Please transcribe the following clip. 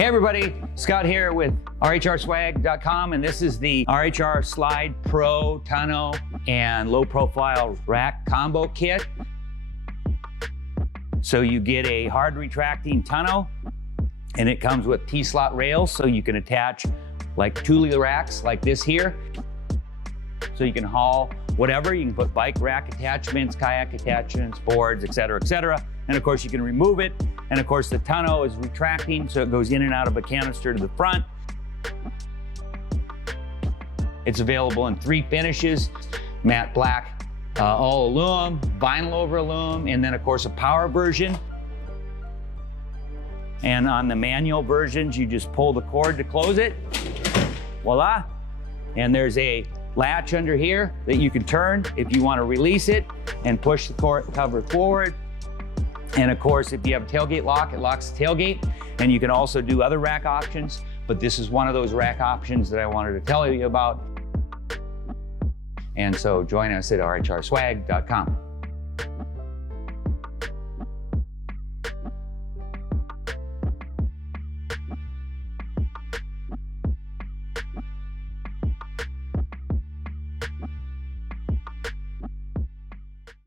Hey everybody, Scott here with RHRSwag.com, and this is the RHR Slyde Pro tonneau and low profile rack combo kit. So you get a hard retracting tonneau, and it comes with T-slot rails, so you can attach like Thule racks like this here. So you can haul whatever. You can put bike rack attachments, kayak attachments, boards, etc., etc. And of course you can remove it. And of course the tonneau is retracting, so it goes in and out of a canister to the front. It's available in 3 finishes: matte black, all aluminum, vinyl over aluminum, and then of course a power version. And on the manual versions, you just pull the cord to close it. Voila. And there's a latch under here that you can turn if you want to release it and push the cover forward. And of course, if you have a tailgate lock, it locks the tailgate. And you can also do other rack options, but this is one of those rack options that I wanted to tell you about. And so join us at RHRSwag.com.